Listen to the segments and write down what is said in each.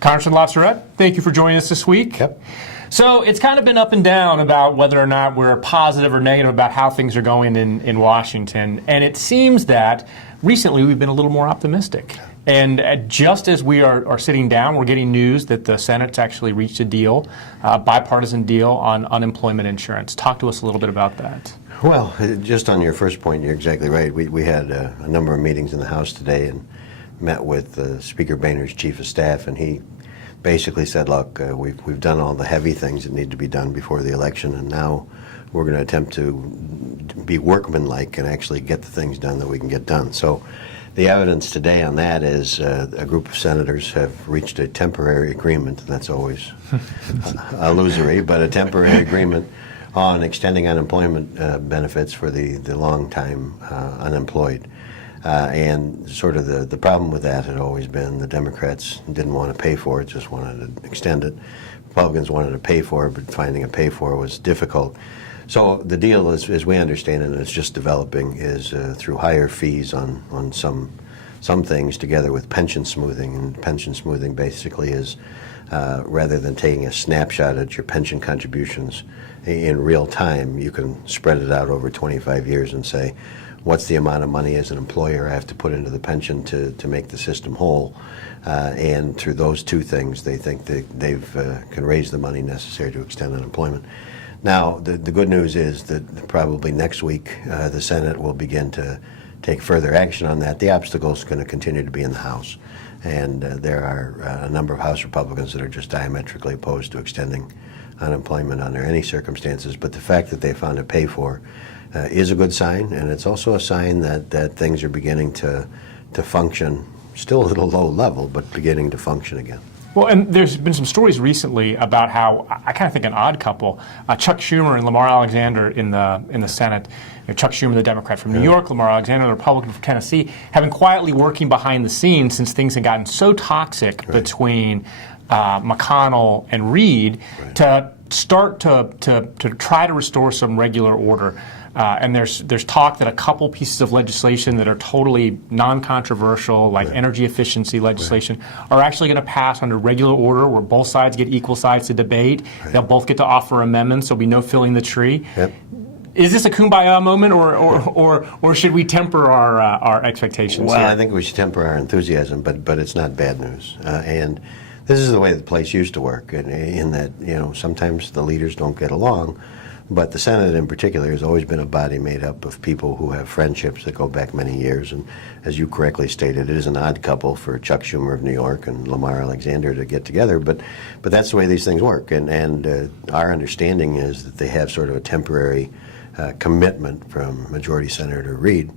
Congressman Lobsterette, thank you for joining us this week. Yep. So it's kind of been up and down about whether or not we're positive or negative about how things are going in Washington. And it seems that recently we've been a little more optimistic. And just as we are sitting down, we're getting news that the Senate's actually reached a deal, a bipartisan deal on unemployment insurance. Talk to us a little bit about that. Well, just on your first point, you're exactly right. We had a number of meetings in the House today and met with Speaker Boehner's chief of staff, and he basically said, look, we've done all the heavy things that need to be done before the election, and now we're going to attempt to be workmanlike and actually get the things done that we can get done. So the evidence today on that is a group of senators have reached a temporary agreement, and that's always illusory, but a temporary agreement on extending unemployment benefits for the long-time unemployed. And sort of the problem with that had always been the Democrats didn't want to pay for it, just wanted to extend it. Republicans wanted to pay for it, but finding a pay for it was difficult. So the deal, as we understand it, and it's just developing, is through higher fees on some things together with pension smoothing. And pension smoothing basically is rather than taking a snapshot at your pension contributions in real time, you can spread it out over 25 years and say, what's the amount of money as an employer I have to put into the pension to make the system whole? And through those two things, they think that they can raise the money necessary to extend unemployment. Now, the good news is that probably next week, the Senate will begin to take further action on that. The obstacle is going to continue to be in the House. And there are a number of House Republicans that are just diametrically opposed to extending unemployment under any circumstances. But the fact that they found a pay for is a good sign, and it's also a sign that things are beginning to function, still a little low level, but beginning to function again. Well, and there's been some stories recently about how I kind of think an odd couple, Chuck Schumer and Lamar Alexander in the Senate. Chuck Schumer, the Democrat from New York, Lamar Alexander, the Republican from Tennessee, have been quietly working behind the scenes since things had gotten so toxic between McConnell and Reid to start to try to restore some regular order. And there's talk that a couple pieces of legislation that are totally non-controversial, like energy efficiency legislation, are actually going to pass under regular order where both sides get equal sides to debate. They'll both get to offer amendments. There'll be no filling the tree. Is this a kumbaya moment, or should we temper our expectations Well, here? I think we should temper our enthusiasm, but it's not bad news. And this is the way the place used to work, in that sometimes the leaders don't get along. But the Senate in particular has always been a body made up of people who have friendships that go back many years. And as you correctly stated, it is an odd couple for Chuck Schumer of New York and Lamar Alexander to get together. But that's the way these things work. And our understanding is that they have sort of a temporary commitment from Majority Senator Reid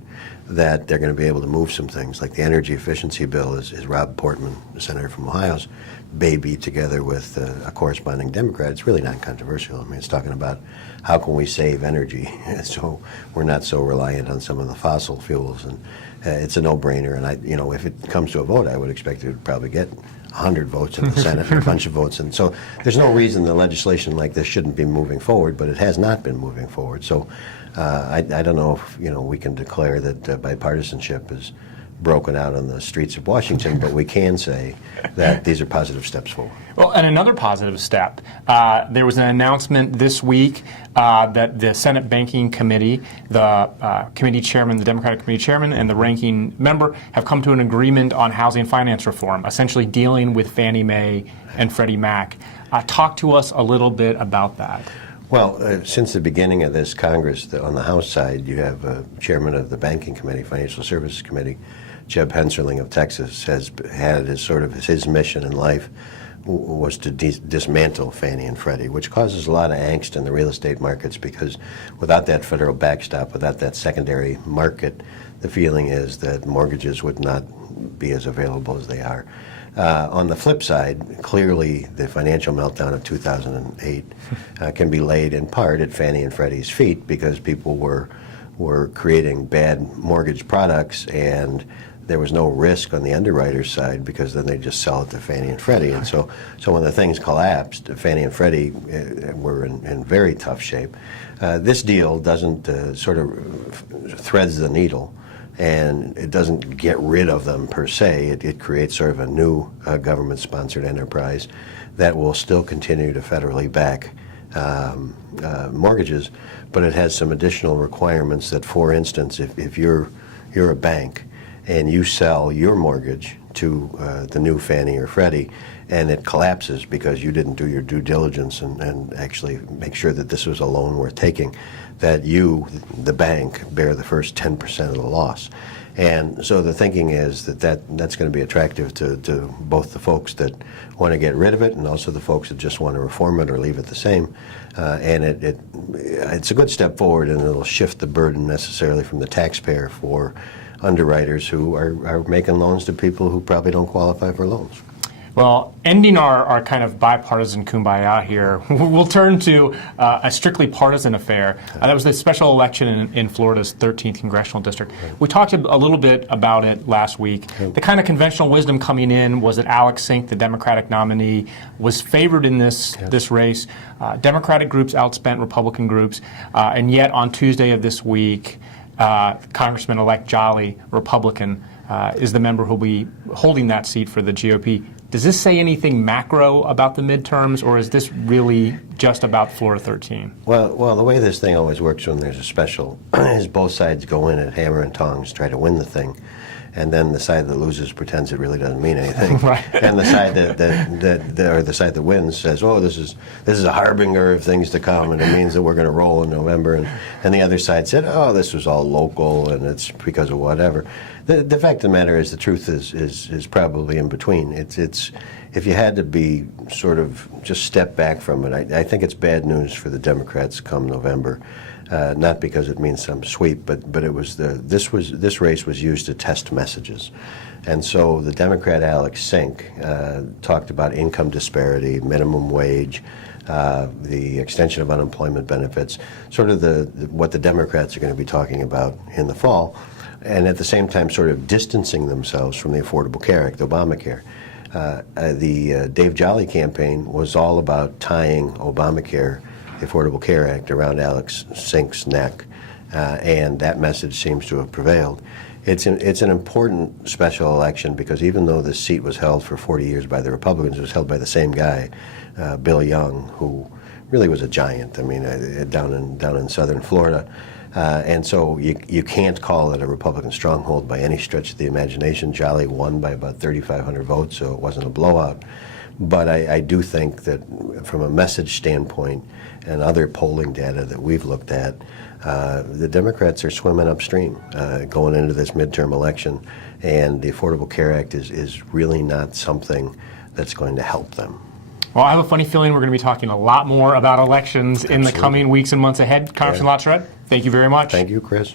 that they're going to be able to move some things. Like the energy efficiency bill is Rob Portman, the senator from Ohio's baby, together with a corresponding Democrat. It's really not controversial. I mean, it's talking about how can we save energy so we're not so reliant on some of the fossil fuels. And it's a no-brainer. And if it comes to a vote, I would expect it would probably get 100 votes in the Senate and a bunch of votes. And so there's no reason that legislation like this shouldn't be moving forward, but it has not been moving forward. So I don't know if we can declare that bipartisanship is broken out on the streets of Washington, but we can say that these are positive steps forward. Well, and another positive step, there was an announcement this week that the Senate Banking Committee, the committee chairman, the Democratic committee chairman, and the ranking member have come to an agreement on housing finance reform, essentially dealing with Fannie Mae and Freddie Mac. Talk to us a little bit about that. Well, since the beginning of this Congress, on the House side, you have chairman of the Banking Committee, Financial Services Committee, Jeb Hensarling of Texas, has had his mission in life was to dismantle Fannie and Freddie, which causes a lot of angst in the real estate markets because without that federal backstop, without that secondary market, the feeling is that mortgages would not be as available as they are. On the flip side, clearly the financial meltdown of 2008 can be laid in part at Fannie and Freddie's feet because people were creating bad mortgage products and there was no risk on the underwriter's side because then they just sell it to Fannie and Freddie. And so when the things collapsed, Fannie and Freddie were in very tough shape. This deal doesn't threads the needle And it doesn't get rid of them per se. It creates sort of a new government-sponsored enterprise that will still continue to federally back mortgages, but it has some additional requirements that, for instance, if you're a bank and you sell your mortgage to the new Fannie or Freddie, and it collapses because you didn't do your due diligence and actually make sure that this was a loan worth taking, that you, the bank, bear the first 10% of the loss. And so the thinking is that's going to be attractive to both the folks that want to get rid of it and also the folks that just want to reform it or leave it the same. And it's a good step forward, and it'll shift the burden necessarily from the taxpayer for underwriters who are making loans to people who probably don't qualify for loans. Well, ending our kind of bipartisan kumbaya here, we'll turn to a strictly partisan affair. That was the special election in Florida's 13th congressional district. We talked a little bit about it last week. The kind of conventional wisdom coming in was that Alex Sink, the Democratic nominee, was favored in this race. Democratic groups outspent Republican groups, and yet on Tuesday of this week, Congressman-elect Jolly, Republican, is the member who will be holding that seat for the GOP. Does this say anything macro about the midterms, or is this really just about Florida 13? Well, the way this thing always works when there's a special is both sides go in at hammer and tongs, try to win the thing, and then the side that loses pretends it really doesn't mean anything. Right. And the side the side that wins says, "Oh, this is a harbinger of things to come, and it means that we're going to roll in November." And the other side said, "Oh, this was all local, and it's because of whatever." The fact of the matter is, the truth is probably in between. It's if you had to be sort of just step back from it, I think it's bad news for the Democrats come November. Not because it means some sweep, but it was this race was used to test messages, and so the Democrat Alex Sink talked about income disparity, minimum wage, the extension of unemployment benefits, sort of what the Democrats are going to be talking about in the fall, and at the same time sort of distancing themselves from the Affordable Care Act, Obamacare. The Dave Jolly campaign was all about tying Obamacare, the Affordable Care Act, around Alex Sink's neck, and that message seems to have prevailed. It's an important special election because even though this seat was held for 40 years by the Republicans, it was held by the same guy, Bill Young, who really was a giant. I mean, down in southern Florida. And so you can't call it a Republican stronghold by any stretch of the imagination. Jolly won by about 3,500 votes, so it wasn't a blowout. But I do think that from a message standpoint and other polling data that we've looked at, the Democrats are swimming upstream going into this midterm election, and the Affordable Care Act is really not something that's going to help them. Well, I have a funny feeling we're going to be talking a lot more about elections in the coming weeks and months ahead. Congressman Lottered, thank you very much. Thank you, Chris.